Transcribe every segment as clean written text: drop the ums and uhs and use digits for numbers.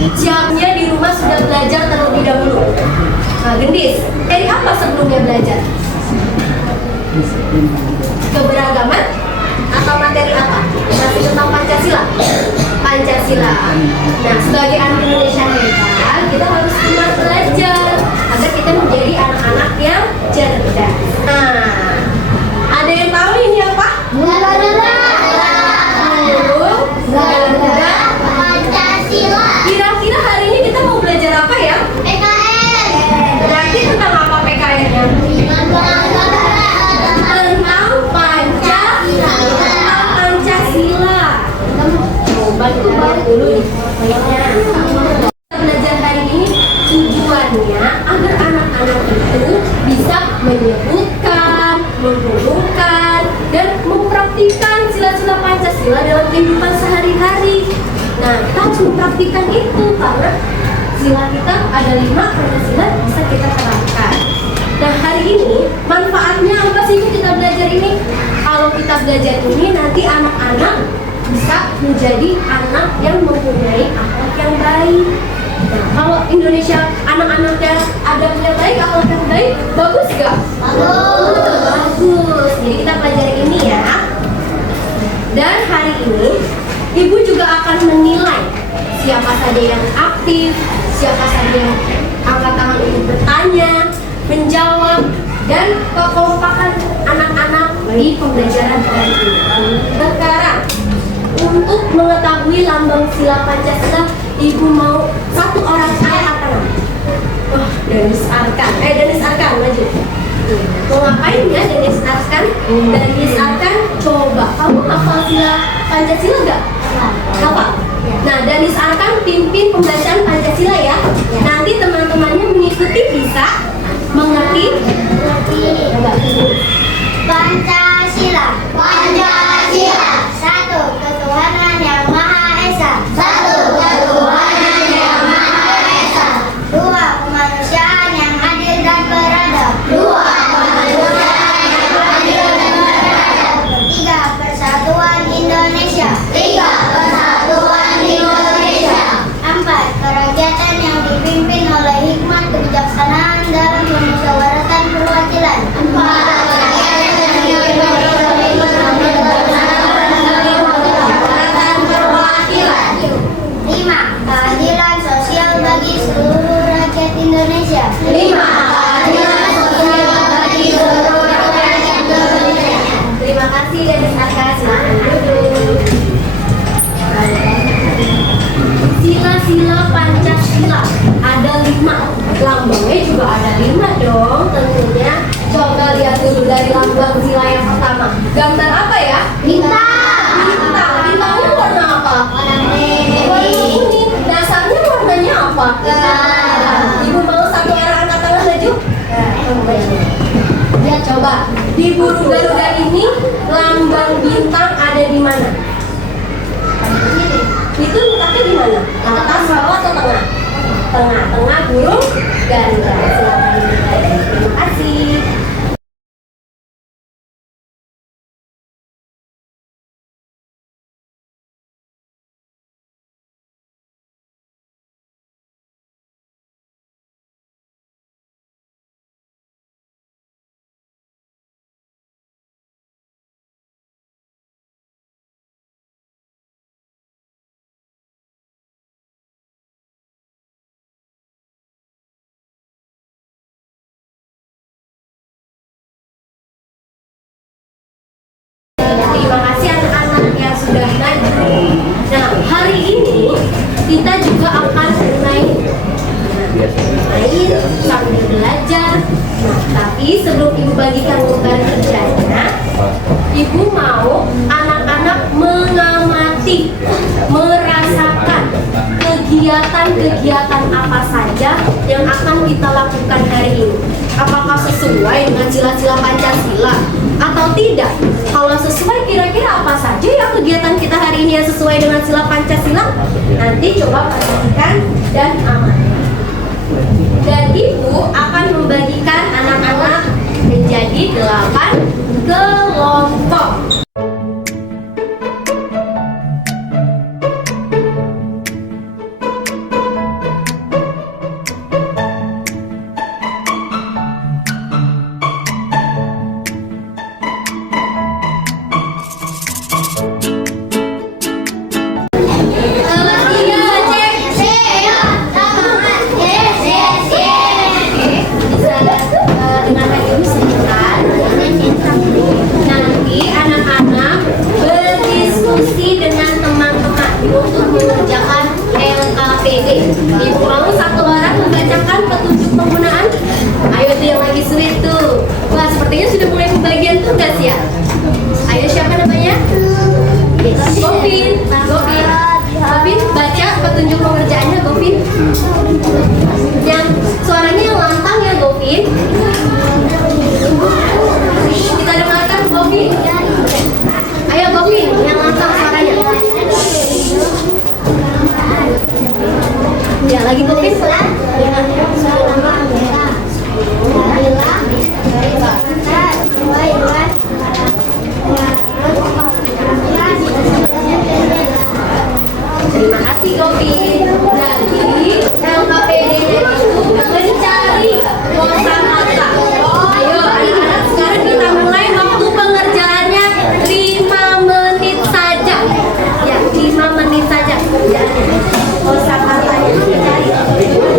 Siapnya di rumah sudah belajar terlebih dahulu. Nah, Gendis, dari apa sebelumnya belajar? Keberagaman atau materi apa? Masih tentang Pancasila. Pancasila. Nah, sebagai anak Indonesia hebat, kita harus smart belajar agar kita menjadi anak-anak yang cerdas. Nah, ada yang tahu ini apa? Pancasila. Kira-kira hari ini kita mau belajar apa ya? PKN. Berarti tentang apa PKN-nya? Tentang Pancasila. Coba kita lihat dulu nih poinnya. Belajar hari ini tujuannya agar anak-anak itu bisa menyebutkan, menghubungkan, dan mempraktikkan sila-sila Pancasila dalam kehidupan sehari-hari. Nah, kita harus mempraktikkan itu karena sila kita ada 5, Pancasila bisa kita terapkan. Nah, hari ini manfaatnya apa sih kita belajar ini? Kalau kita belajar ini nanti anak-anak bisa menjadi anak yang mempunyai akhlak yang baik. Nah, kalau Indonesia anak-anaknya adabnya baik, akhlak yang baik, bagus gak? Bagus. Jadi kita pelajari ini ya. Dan hari ini Ibu juga akan menilai siapa saja yang aktif, siapa saja yang angkat tangan untuk bertanya, menjawab, dan kekompakan anak-anak di pembelajaran hari ini. Sekarang, untuk mengetahui lambang sila Pancasila, Ibu mau satu orang saya atau wah, Denis Arkan. Denis Arkan, maju. Mau ngapain ya Denis Arkan? Denis Arkan, coba kamu hafal sila Pancasila nggak? Hafal. Nah, Denis Arkan pimpin pembacaan Pancasila ya. Nanti teman-temannya mengikuti bisa mengerti? Pancasila. Pancasila. 1. Ketuhanan yang Maha Esa. 1. Ketuhanan yang Maha Esa. 2. Kemanusiaan yang adil dan beradab. 2. Kemanusiaan yang adil dan beradab. 3. Persatuan Indonesia. 3. Persatuan Indonesia. 4. Kerakyatan yang dipimpin oleh hikmat kebijaksanaan dalam kemusyawaratan perwakilan. 4. Keadilan sosial bagi seluruh rakyat Indonesia. 5. Keadilan sosial bagi seluruh rakyat Indonesia. Terima kasih Denis Arkan. Silakan duduk. Sila-sila Pancasila ada 5. Lambangnya juga ada 5 dong tentunya. Coba lihat dulu dari lambang sila yang pertama. Gambar apa ya? Bintang. Bintang. Bintangnya warna apa? Warna merah. Warna kuning. Dasarnya warnanya apa? Ibu mau satu orang angkat tangan maju? Ya, coba. Di burung Garuda ini lambang bintang ada di mana? Itu letaknya di mana? Atas, bawah, atau tengah? Tengah burung Garuda. Silakan dimulai. Terima kasih. Terima kasih anak-anak yang sudah maju. Nah, hari ini kita juga akan main sambil belajar. Nah, tapi sebelum Ibu bagikan beban kerjanya, Ibu mau anak-anak mengamati, merasakan kegiatan-kegiatan apa saja yang akan kita lakukan hari ini. Apakah sesuai dengan sila-sila Pancasila atau tidak? Kalau sesuai, kira-kira apa saja ya kegiatan kita hari ini yang sesuai dengan sila Pancasila? Nanti coba perhatikan dan amati. Dan Ibu akan membagikan anak-anak menjadi 8 kelompok. Kelas 3 cek. Bisa dengarkan ini sebentar. Nanti anak-anak berdiskusi dengan teman-teman untuk mengerjakan LKPD. Ibu mau satu orang membacakan petunjuk penggunaan. Ayo tuh yang lagi sulit tuh. Wah, sepertinya sudah mulai pembagian tugas ya. Ayo, siapa namanya? Govin. Govin, baca petunjuk pengerjaannya, Govin. Yang suaranya yang lantang ya, Govin. Kita dengarkan, Govin. Ayo, Govin, yang lantang suaranya. Ya, lagi Govin. Terima kasih, Govin. Jadi, LKPD-nya itu mencari kosakata. Ayo, anak-anak, sekarang kita mulai. Waktu pengerjaannya 5 menit saja. Ya, 5 menit saja. Kosakatanya dicari.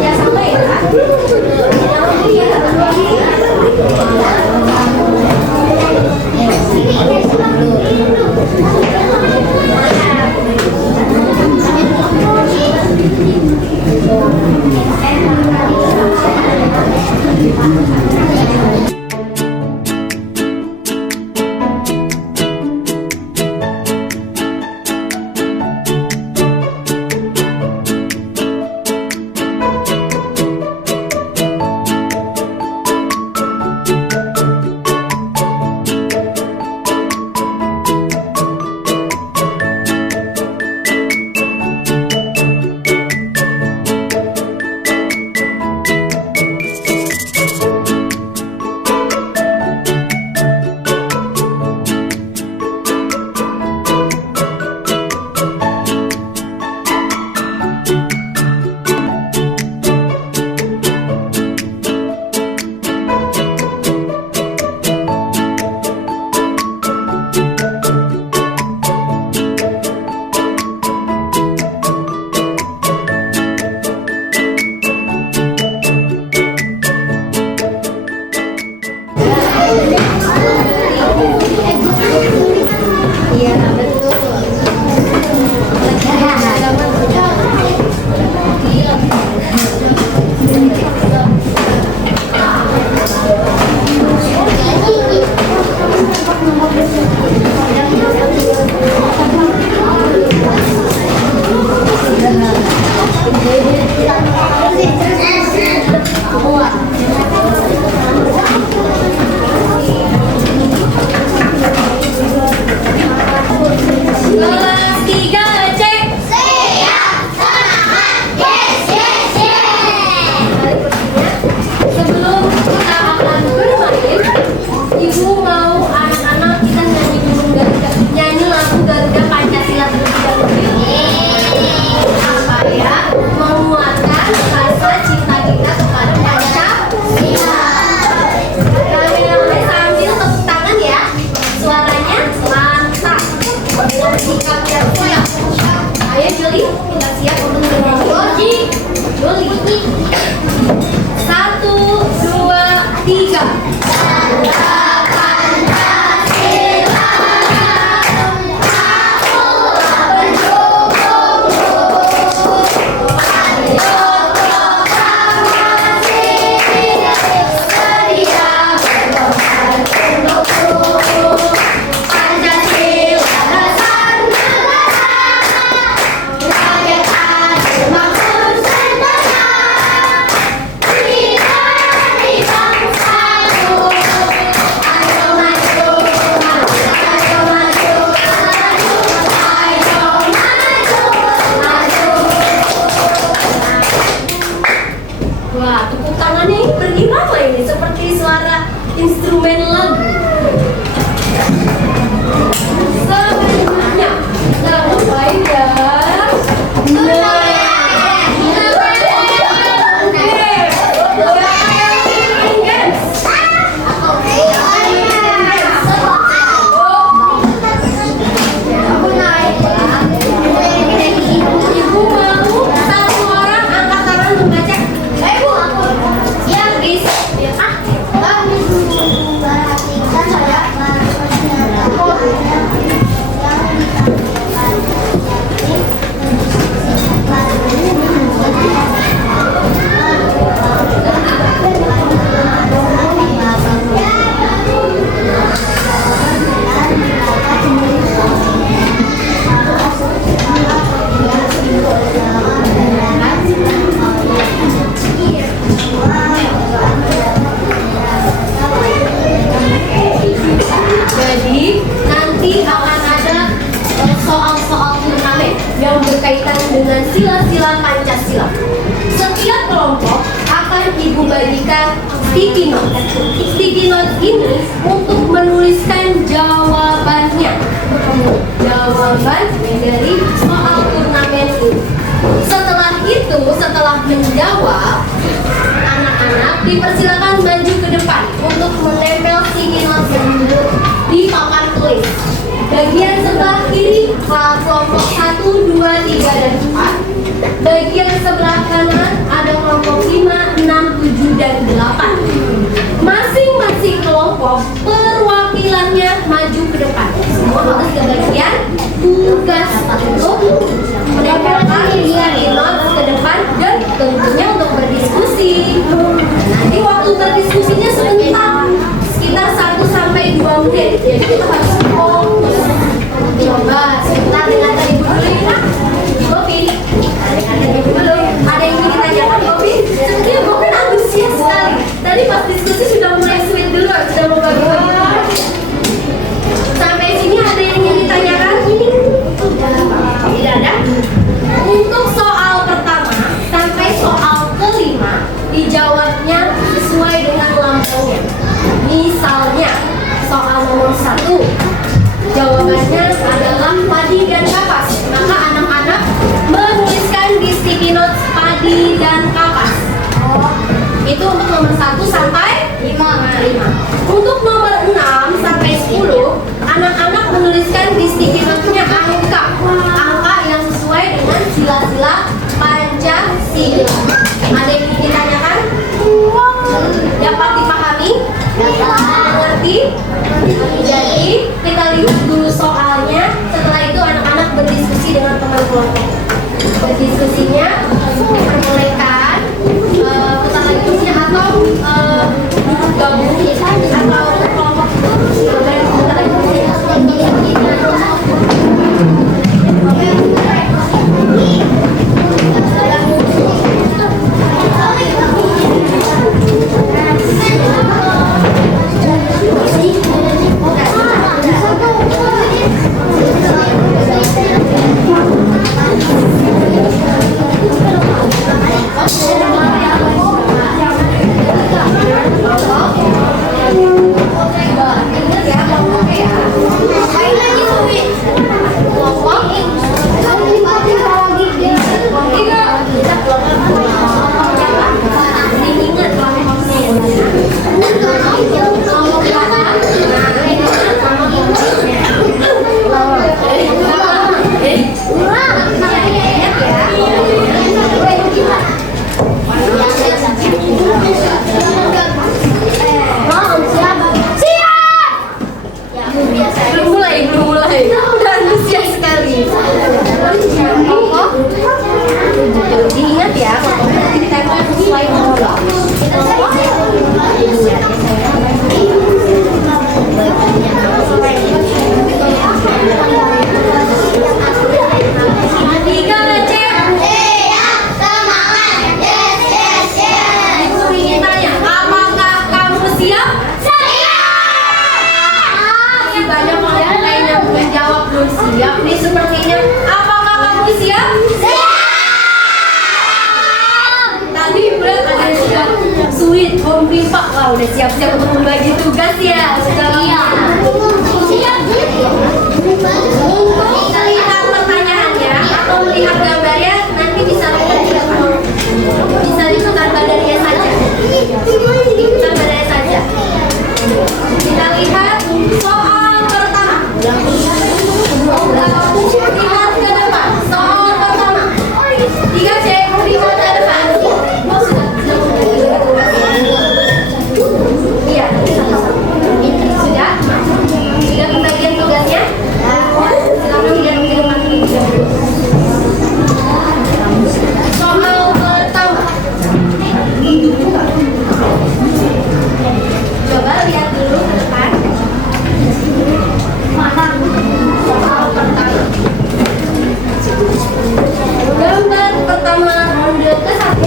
Ya, sampai ya. dengan sila-sila Pancasila. Setiap kelompok akan Ibu bagikan sticky note. Sticky note ini untuk menuliskan jawabannya. Jawaban dari soal turnamen ini. Setelah itu, setelah menjawab, anak-anak dipersilakan maju ke depan untuk menempel sticky note di papan tulis. Bagian sebelah kiri kelompok 1, 2, 3, dan 4. Bagian sebelah kanan ada kelompok 5, 6, 7, dan 8. Masing-masing kelompok perwakilannya maju ke depan. Semua harus kebagian tugas untuk menempelkan sticky note ke depan dan tentunya untuk berdiskusi. Nanti waktu berdiskusinya sebentar, sekitar 1-2 menit. Jadi kita harus fokus. Coba sebentar dengan tadi dulu ya. Bobi, dulu ada yang ingin ditanyakan Bobi? Sepertinya Bobi antusias sekali. Tadi pas diskusi sudah mulai sweet duluan, sudah mau bagi-bagi. Sampai sini ada yang ingin ditanyakan? Tidak ada. Untuk soal pertama sampai soal kelima dijawabnya sesuai dengan lambangnya. Misalnya soal nomor 1 jawabannya adalah padi dan kapas. Maka anak-anak menuliskan di sticky notes padi dan kapas. Itu untuk nomor 1 sampai 5. Untuk nomor 6 sampai 10 anak-anak menuliskan di sticky notes-nya angka yang sesuai dengan sila-sila Pancasila. Ada yang ingin ditanyakan? Dapat dipahami? Mengerti? Jadi kita lihat dulu soalnya. Setelah itu anak-anak berdiskusi dengan teman kelompok. Berdiskusinya diperbolehkan putar lagi terusnya atau gabung atau kelompok itu boleh putar lagi terusnya. Diingat ya, pokoknya ditempel sesuai nomor. Siap nih sepertinya. Apakah kamu siap? Siap. Tadi berat ada yang sudah sweet, Bobi Pak. Wah, udah siap-siap untuk membagi tugas ya. Sudah siap. Untuk lihat pertanyaannya atau melihat gambarnya nanti bisa lihat di depan. Bisa diputar badannya saja. Diputar badannya saja. Kita lihat soal pertama. Lihat ke depan. Soal pertama. 3C, lihat ke depan. Iya, sudah? Sudah pembagian tugasnya? Silakan lihat ke depan. Soal pertama. Coba lihat dulu ke depan. Soal pertama. Gambar pertama ronde ke-1.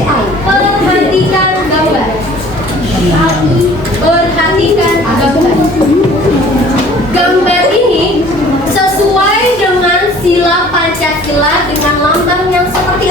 Perhatikan gambar. Perhatikan gambar. Gambar ini sesuai dengan sila Pancasila dengan lambang yang seperti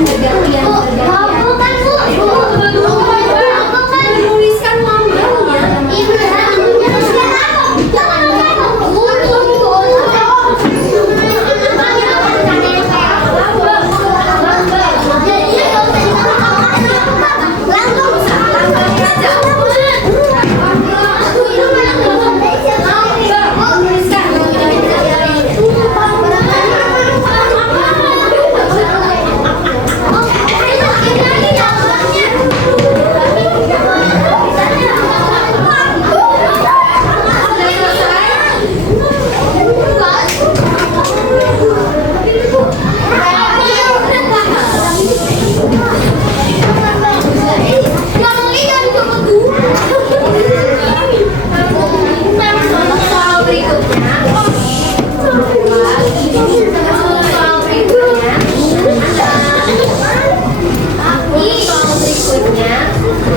bergantian. Bukan, Bu. Menuliskan lambangnya.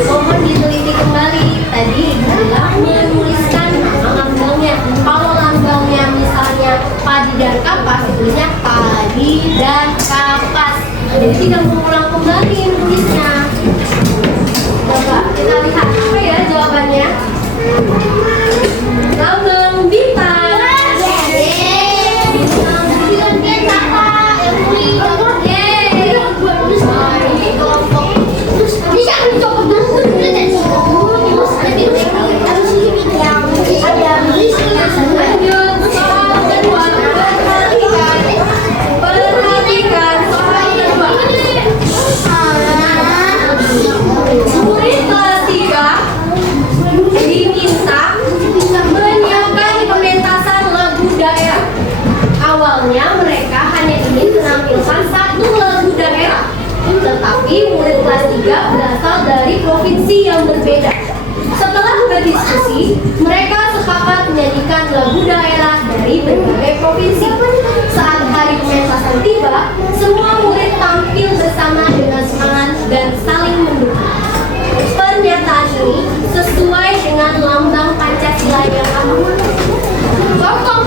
Mohon diteliti kembali. Tadi bilang menuliskan lambangnya. Kalau lambangnya misalnya padi dan kapas, tulisnya padi dan kapas. Jadi tidak mengulang kembali nulisnya. Coba kita lihat apa ya jawabannya. Lambang bintang. Perhatikan soal kedua. Murid kelas 3 diminta menyiapkan pementasan lagu daerah. Awalnya mereka hanya ingin menampilkan satu lagu daerah, tetapi murid kelas 3 berasal dari provinsi yang berbeda. Setelah berdiskusi, mereka sepakat menyanyikan lagu daerah dari berbagai provinsi. Saat hari pementasan tiba, semua murid tampil bersama dengan semangat dan saling mendukung. Pernyataan ini sesuai dengan lambang Pancasila yang apa? Contoh.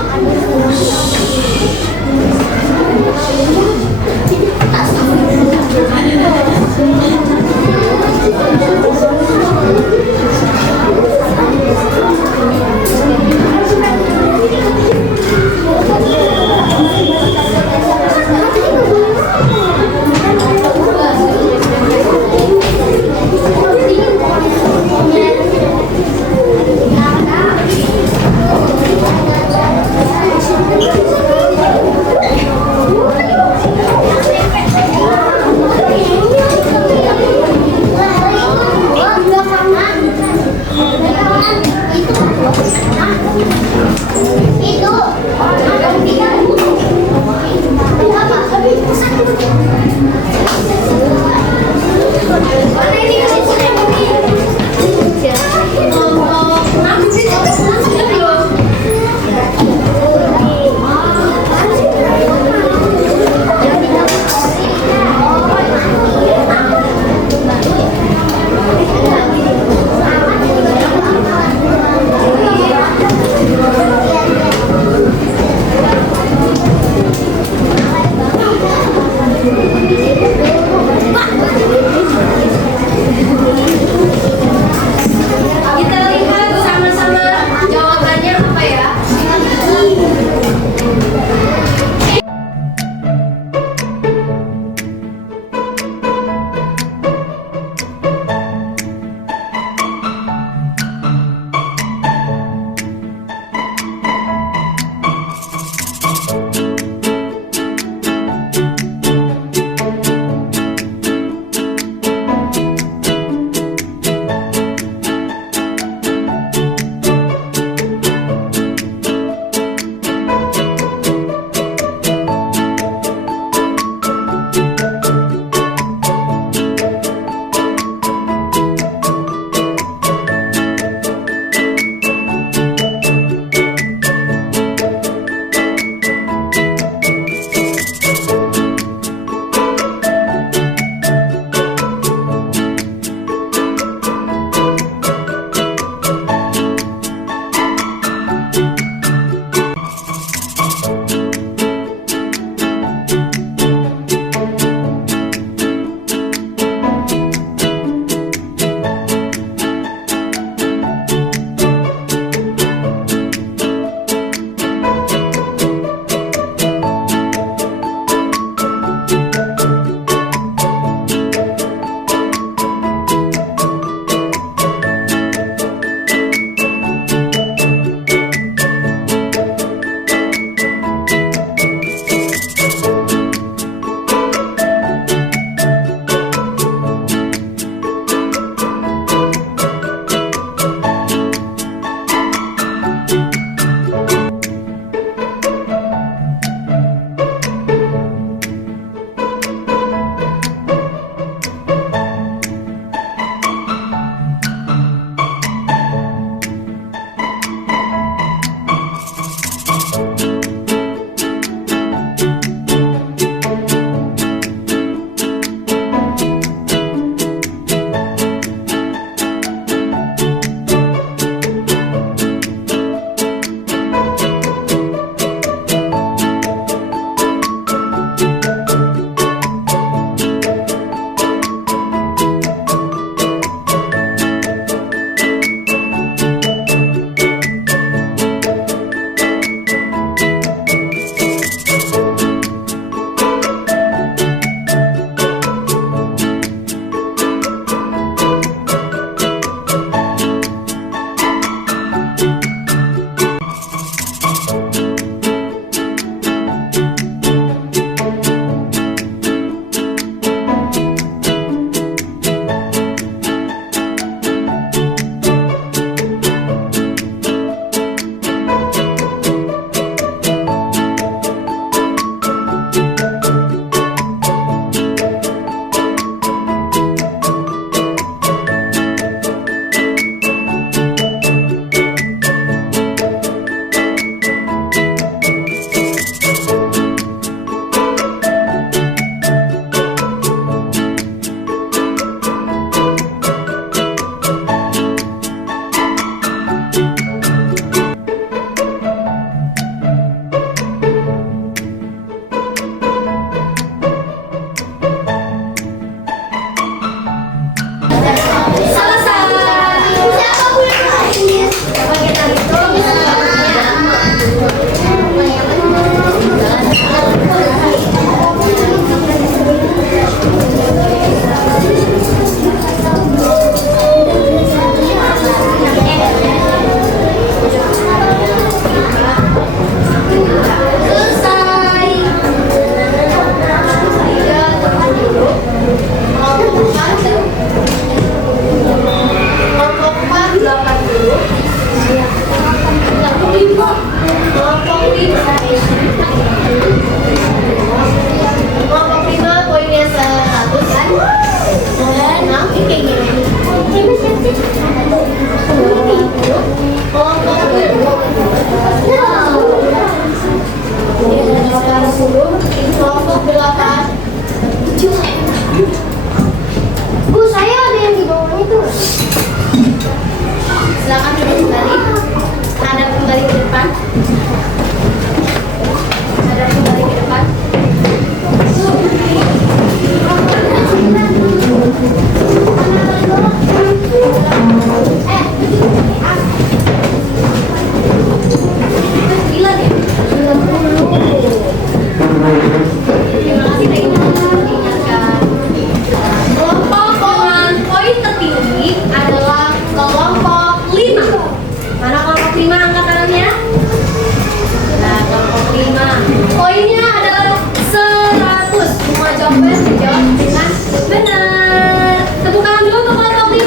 jawaban dijawab dengan benar. Tepuk tangan dulu untuk kelompok 5.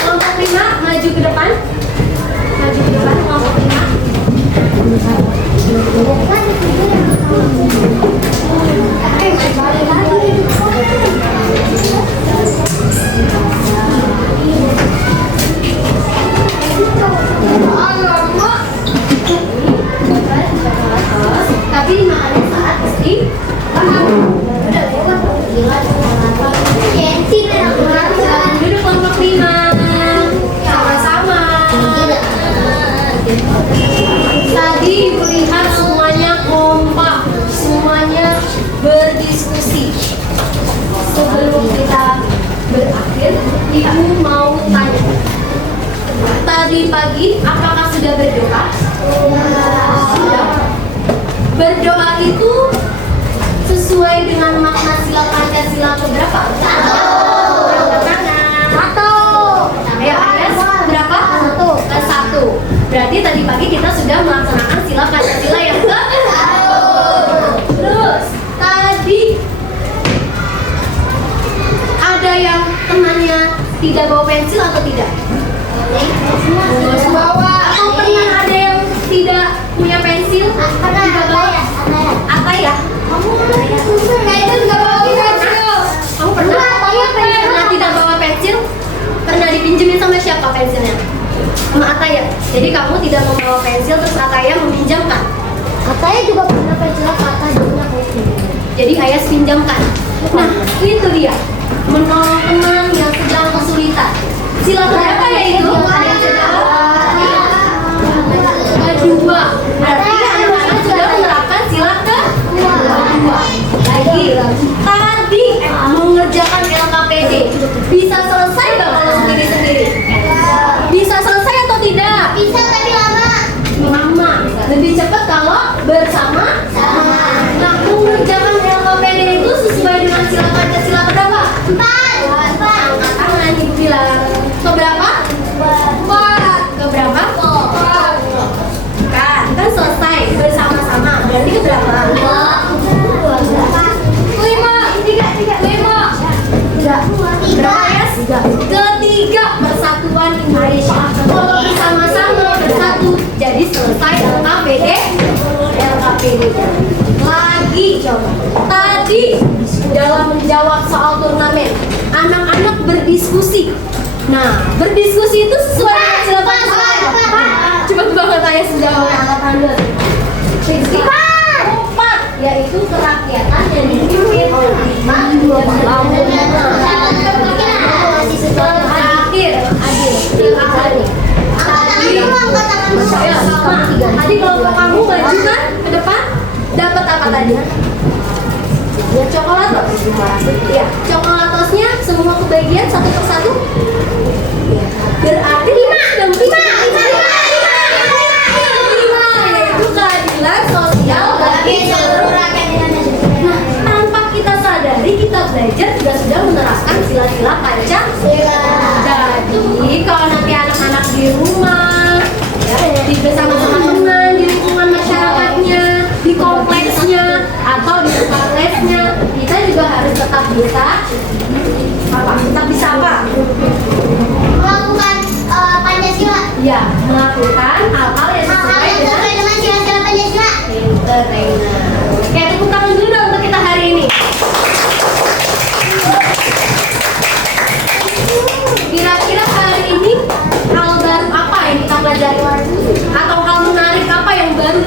Kelompok 5 maju ke depan. Maju ke depan kelompok 5. Tapi dimakannya saat istri duduk kelompok 5 sama-sama. Tadi Ibu lihat semuanya kompak, semuanya berdiskusi. Sebelum kita berakhir, Ibu mau tanya. Tadi pagi apakah sudah berdoa? Sudah. Berdoa itu sesuai dengan makna sila Pancasila keberapa? Satu. Ayo Agnes, berapa? Satu. Berarti tadi pagi kita sudah melaksanakan sila Pancasila yang ke? Terus tadi ada yang temannya tidak bawa pensil atau tidak? Bawa. Atau pernah ada yang tidak punya pensil? Ataya? Kamu kayaknya nggak bawa pensil. Kamu pernah tidak bawa pensil? Pernah dipinjemin sama siapa pensilnya? Sama Ataya. Jadi kamu tidak membawa pensil terus Ataya meminjamkan. Ataya juga punya pensil, Ataya juga punya pensil. Jadi Ayas pinjamkan. Nah, itu dia menolong teman yang sedang kesulitan. Sila berapa ya itu? Kedua. Berarti anak-anak sudah menerapkan sila kedua. Lagi. Tadi mengerjakan LKPD. Bisa selesai nggak kalau sendiri-sendiri? Bisa selesai atau tidak? Bisa tapi lama. Lama. Lebih cepat kalau bersama. Nah, mengerjakan LKPD itu sesuai dengan sila Pancasila berapa? 4. Angkat tangan Ibu bilang. Keberapa? 4. Keberapa? 4. Kan selesai bersama-sama. Berarti keberapa? 5. Berapa ya? Ketiga, persatuan Indonesia. Kalau bersama-sama bersatu, jadi selesai LKPD. Lagi coba. Tadi dalam menjawab soal turnamen, anak-anak berdiskusi. Nah, berdiskusi itu sesuai dengan sila Pancasila. Cepet banget Ayah sudah angkat tangan. 4, yaitu kerakyatan yang dipimpin oleh 5 Tadi kelompok kamu maju kan ke depan, dapat apa tadi? Ya coklatos. Ya, coklatosnya semua kebagian satu persatu. Berarti 5 yaitu keadilan sosial bagi seluruh rakyat Indonesia. Nah, tanpa kita sadari kita belajar juga sudah menerapkan sila-sila Pancasila. Jadi kalau nanti anak-anak di rumah, ya, di bersama-sama teman, di lingkungan masyarakatnya, di kompleksnya, atau di tempat lesnya, kita juga harus tetap bisa apa? Tetap bisa apa? Melakukan Pancasila. Ya, melakukan hal-hal yang sesuai dengan sila-sila Pancasila. entertainer. Oke, tepuk tangan dulu dong untuk kita hari ini. Kira-kira hari ini hal baru apa yang kita pelajari? Atau hal menarik apa yang baru?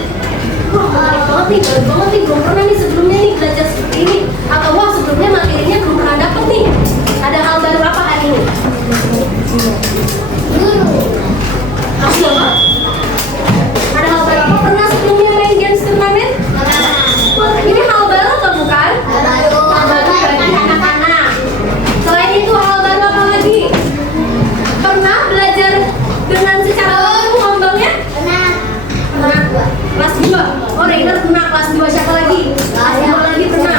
Wah, menarik banget nih, baru banget nih, belum pernah nih sebelumnya nih belajar seperti ini. Atau wah, sebelumnya materinya belum pernah dapet nih. Ada hal baru apa hari ini? Ada hal baru apa? Pernah sebelumnya main games turnamen? Ini hal baru atau bukan? Hal baru bagi anak-anak. Selain itu hal baru apa lagi? Pernah belajar dengan secara langsung ngomongnya? Pernah. Kelas 2. Oh, Rainer pernah kelas 2. Siapa lagi? Kelas 2 lagi pernah.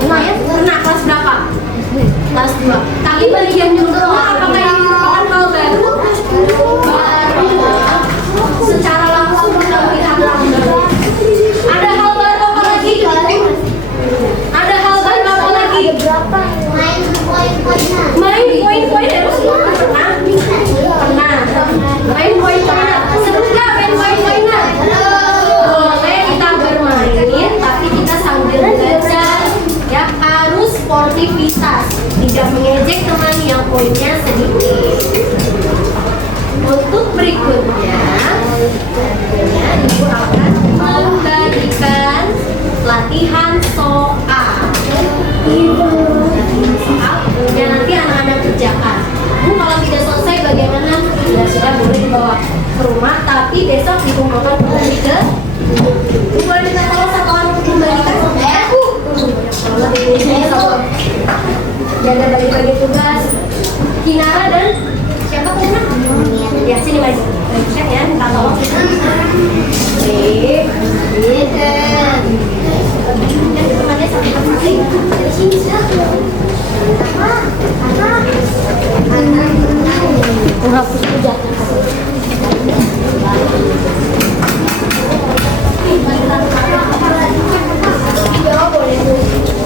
Pernah ya? Pernah kelas berapa? Kelas 2. Tapi bagian yang pernah apakah Ibu akan membagikan latihan soal. Yang nanti anak-anak kerjakan. Bu, kalau tidak selesai bagaimana? Ya sudah, boleh dibawa ke rumah, tapi besok dikumpulkan kembali ke Bu. Boleh minta tolong satu orang untuk membagikan? Bu. Banyak ini satu. Jaga bagi-bagi tugas. Kinara dan siapa punya? Ya sini maju. Cek ya, minta tolong kita. Baik. Temannya satu kali. Dari sini menghapus hujat. Ya boleh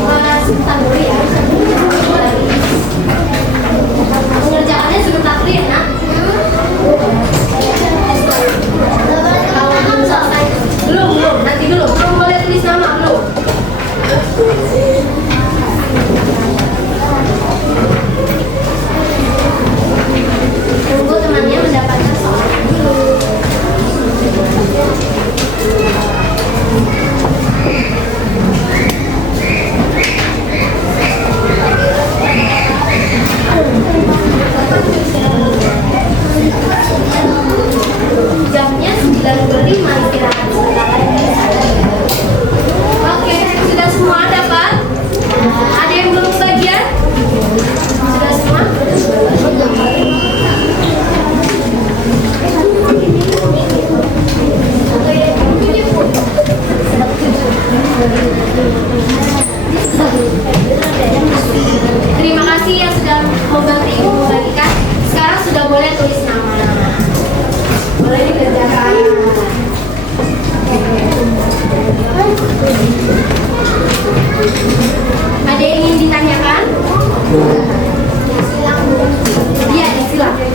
Mas Tanuri ya. Mengerjakannya sebentar dulu ya nak. Kalau belum selesai, belum nanti dulu. Kamu boleh tulis nama belum? Tunggu temannya mendapatkan soalnya dulu. Jamnya 9.25 istirahat sebentar lagi. Oke, sudah semua dapat? Ada yang belum bagian? Sudah semua? Terima kasih yang sudah membantu Ibu membagikan. Sekarang sudah boleh tulis nama. Boleh dikerjakan. Ada yang ingin ditanyakan? Iya, silakan.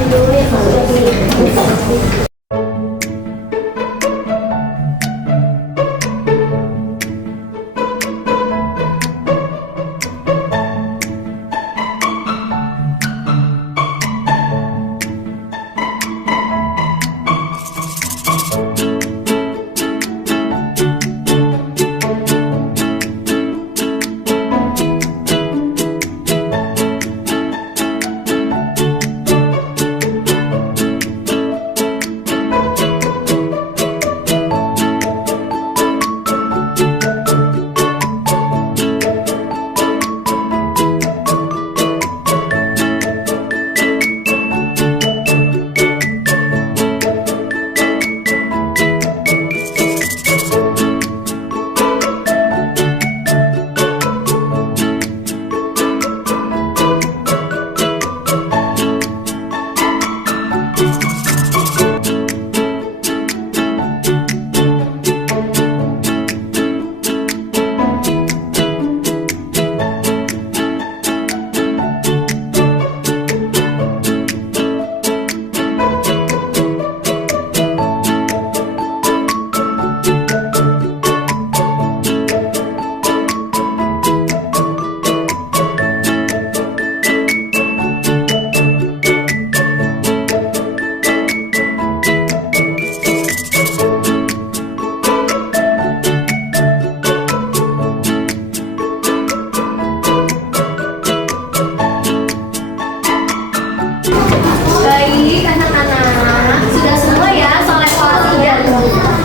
Baik anak-anak, sudah semua ya soal evaluasinya?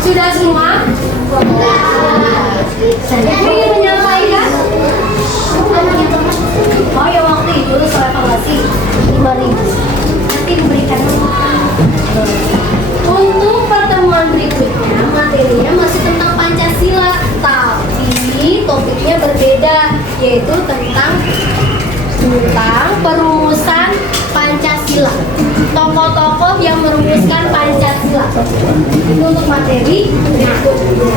Sudah semua? Ibu ingin menyampaikan? Oh ya, waktu itu soal evaluasi 5.000. Nanti diberikan. Untuk pertemuan berikutnya materinya masih tentang Pancasila, tapi topiknya berbeda, yaitu tentang perumusan Pancasila, tokoh-tokoh yang merumuskan Pancasila. Itu untuk materi berikutnya.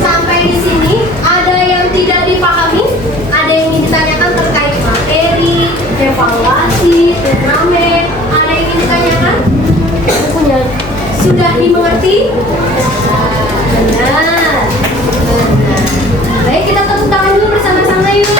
Sampai di sini ada yang tidak dipahami, ada yang ingin ditanyakan terkait materi, evaluasi, turnamen, ada yang ingin ditanyakan? Punya sudah dimengerti? Benar. Baik, kita tepuk tangan dulu bersama-sama yuk.